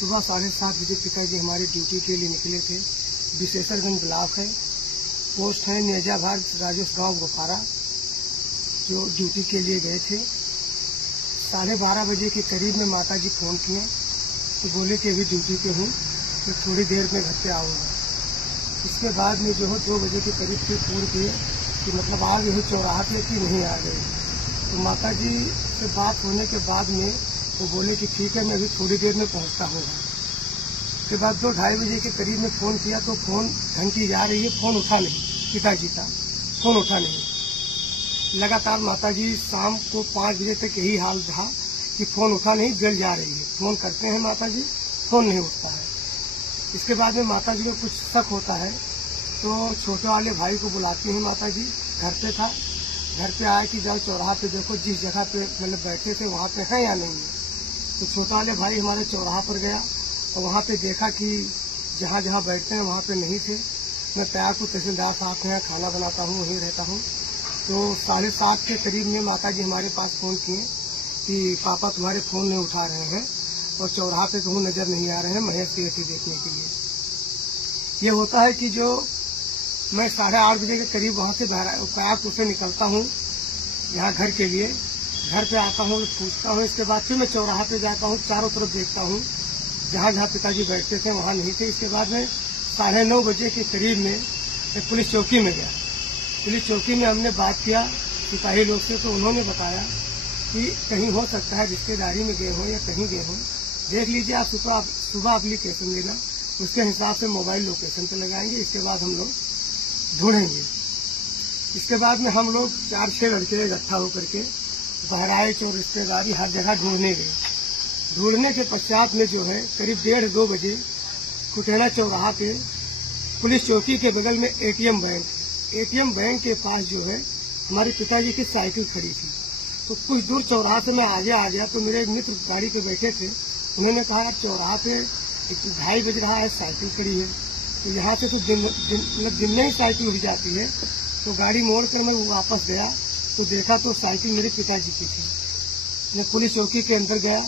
सुबह 7:30 बजे पिताजी हमारे ड्यूटी के लिए निकले थे। विशेषरगंज ब्लॉक है, पोस्ट है नेजाभार राजेश गांव गोपारा, जो ड्यूटी के लिए गए थे। 12:30 बजे के करीब में माताजी फ़ोन किए तो बोले कि अभी ड्यूटी पे हूँ, तो थोड़ी देर में घर पे आऊँगा। इसके बाद में जो है 2 बजे के करीब फिर फ़ोन किए कि मतलब आ गए चौराहा पे कि नहीं आ गए। तो माताजी से बात होने के बाद में वो बोले कि ठीक है, मैं अभी थोड़ी देर में पहुंचता हूँ। उसके बाद 2-2:30 बजे के करीब में फ़ोन किया तो फ़ोन घंटी जा रही है, फ़ोन उठा नहीं, पिताजी का फ़ोन उठा नहीं। लगातार माताजी शाम को 5 बजे तक यही हाल रहा कि फ़ोन उठा नहीं, बेल जा रही है, फ़ोन करते हैं माताजी, फ़ोन नहीं उठता है। इसके बाद में माताजी को कुछ शक होता है तो छोटे वाले भाई को बुलाती हैं माताजी। घर पे था, घर पे आया कि जाओ चौराहा पे देखो, जिस जगह पे मतलब बैठे थे वहाँ पे है या नहीं है। तो छोटा वाले भाई हमारे चौराहा पर गया और वहाँ पे देखा कि जहाँ जहाँ बैठते हैं वहाँ पे नहीं थे। मैं प्रयागपुर तहसीलदार साहब के यहाँ खाना बनाता हूँ, वहीं रहता हूँ। तो 7:30 के करीब में माताजी हमारे पास फ़ोन किए कि पापा तुम्हारे फ़ोन नहीं उठा रहे हैं और चौराहा पे कहूँ नज़र नहीं आ रहे हैं महेश की हड्डी देखने के लिए। ये होता है कि जो मैं 8:30 बजे के करीब वहाँ से प्रयागपुर से निकलता हूँ यहाँ घर के लिए। घर पे आता हूँ, पूछता हूँ, इसके बाद फिर मैं चौराहा पे जाता हूँ, चारों तरफ देखता हूँ, जहाँ जहाँ पिताजी बैठते थे वहाँ नहीं थे। इसके बाद में 9:30 बजे के करीब में मैं पुलिस चौकी में गया। पुलिस चौकी में हमने बात किया सिपाही लोग से, तो उन्होंने बताया कि कहीं हो सकता है रिश्तेदारी में गए हों या कहीं गए हों, देख लीजिए आप सुबह एप्लीकेशन देना, उसके हिसाब से मोबाइल लोकेशन पे लगाएंगे। इसके बाद हम लोग ढूंढेंगे। इसके बाद में हम लोग 4-6 लड़के इकट्ठा होकर के बहराइच और रिश्तेदारी हर जगह ढूंढने गए। ढूंढने के पश्चात में जो है करीब 1:30-2 बजे कुटेला चौराहा पे पुलिस चौकी के बगल में एटीएम बैंक के पास जो है हमारे पिताजी की साइकिल खड़ी थी। तो कुछ दूर चौराहा से मैं आगे आ गया तो मेरे एक मित्र गाड़ी पे बैठे थे, उन्होंने कहा यार चौराहा पे 2:30 बज रहा है, साइकिल खड़ी है, तो यहाँ से तो दिन में ही साइकिल उठ जाती है। तो गाड़ी मोड़ कर मैं वापस गया तो देखा तो साइकिल मेरे पिताजी की थी। मैं पुलिस चौकी के अंदर गया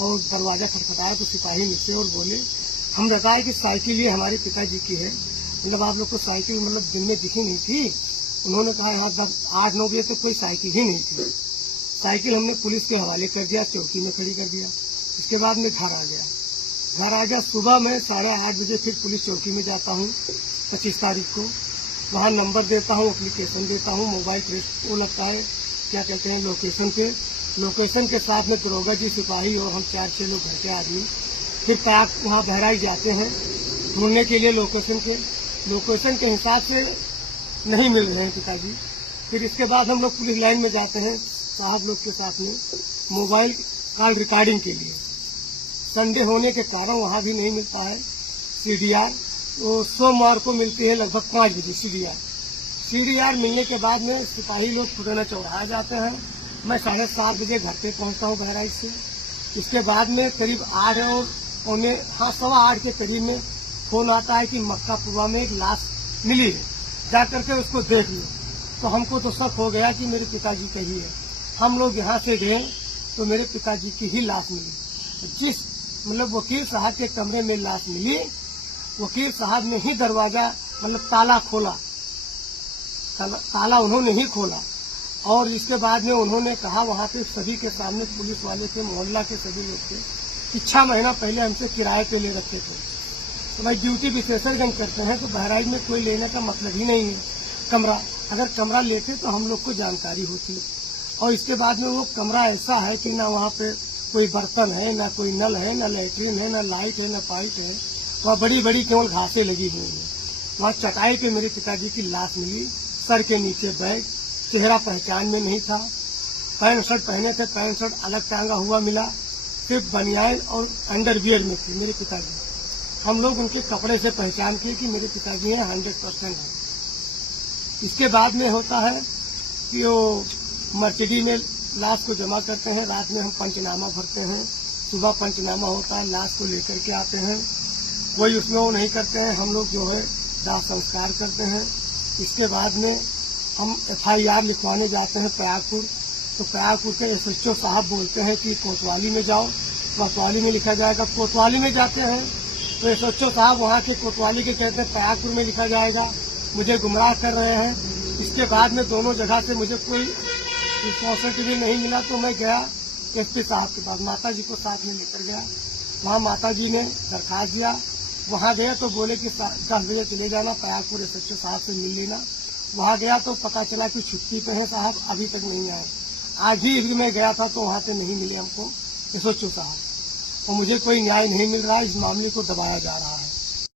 और दरवाज़ा खटखटाया तो सिपाही मुझसे और बोले, हम बताए कि साइकिल ये हमारे पिताजी की है, मतलब आप लोग को साइकिल मतलब दिन में दिखी नहीं थी। उन्होंने कहा यहाँ 8-9 बजे तक कोई साइकिल ही नहीं थी। साइकिल हमने पुलिस के हवाले कर दिया, चौकी में खड़ी कर दिया। इसके बाद मैं घर आ गया। सुबह मैं 8:30 बजे फिर पुलिस चौकी में जाता हूँ 25 तारीख को। वहाँ नंबर देता हूँ, एप्लीकेशन देता हूँ, मोबाइल ट्रेस वो लगता है क्या कहते हैं लोकेशन के साथ में दरोगा जी, सिपाही और हम 4-6 लोग घर के आदमी फिर पैक वहाँ बहराइच जाते हैं ढूंढने के लिए। लोकेशन के हिसाब से नहीं मिल रहे हैं पिताजी। फिर इसके बाद हम लोग पुलिस लाइन में जाते हैं साहब लोग के साथ में मोबाइल कॉल रिकॉर्डिंग के लिए। संडे होने के कारण वहाँ भी नहीं मिलता है CDR। तो सोमवार को मिलती है लगभग 5 बजे CDR मिलने के बाद में सिपाही लोग खुदेना चौराहा जाते हैं। मैं 7:30 बजे घर पे पहुँचता हूँ बहराइच से। उसके बाद में करीब 8 और 8:15 के करीब में फ़ोन आता है कि मक्कापुरा में एक लाश मिली है, जा करके उसको देख लो। तो हमको तो शक हो गया कि मेरे पिताजी का ही है। हम लोग यहाँ से गए तो मेरे पिताजी की ही लाश मिली। जिस मतलब वकील साहब के कमरे में लाश मिली, वकील साहब ने ही दरवाजा मतलब ताला खोला, ताला उन्होंने ही खोला। और इसके बाद में उन्होंने कहा वहाँ पे सभी के सामने, पुलिस वाले थे, मोहल्ला के सभी लोग थे, कि 6 महीना पहले हमसे किराए पे ले रखे थे। तो भाई ड्यूटी विशेषरगंज करते हैं तो बहराइच में कोई लेने का मतलब ही नहीं है कमरा। अगर कमरा लेते तो हम लोग को जानकारी होती। और इसके बाद में वो कमरा ऐसा है कि ना वहाँ पे कोई बर्तन है, ना कोई नल है, ना लेटरिन है, ना लाइट है, ना पाइप है। वहाँ बड़ी बड़ी केवल घासें लगी हुई हैं। वहाँ चटाई पे मेरे पिताजी की लाश मिली, सर के नीचे बैग, चेहरा पहचान में नहीं था, पैंट शर्ट पहने थे, पैंट शर्ट अलग टांगा हुआ मिला, सिर्फ बनियान और अंडरवियर में थे मेरे पिताजी। हम लोग उनके कपड़े से पहचान किए कि मेरे पिताजी हैं, 100% है। इसके बाद में होता है कि वो मर्सिडी में लाश को जमा करते हैं, रात में हम पंचनामा भरते हैं, सुबह पंचनामा होता है, लाश को लेकर के आते हैं। कोई उसमें वो नहीं करते हैं, हम लोग जो है दाह संस्कार करते हैं। इसके बाद में हम FIR लिखवाने जाते हैं प्रयागपुर। तो प्रयागपुर के SHO साहब बोलते हैं कि कोतवाली में जाओ, कोतवाली में लिखा जाएगा। कोतवाली में जाते हैं तो एसएचओ साहब वहाँ के कोतवाली के कहते हैं प्रयागपुर में लिखा जाएगा। मुझे गुमराह कर रहे हैं। इसके बाद में दोनों जगह से मुझे कोई रिस्पॉन्सिबिलिटी नहीं मिला, तो मैं गया एसपी साहब के पास, माता जी को साथ में लेकर गया। वहाँ माता जी ने दरखास्त दिया। वहाँ गया तो बोले कि 10 बजे चले जाना, प्रयागपुर एसएचओ साहब से मिल लेना। वहाँ गया तो पता चला कि छुट्टी पे है साहब, अभी तक नहीं आए। आज भी मैं गया था तो वहाँ पे नहीं मिले हमको एसएचओ साहब, और मुझे कोई न्याय नहीं मिल रहा है। इस मामले को दबाया जा रहा है।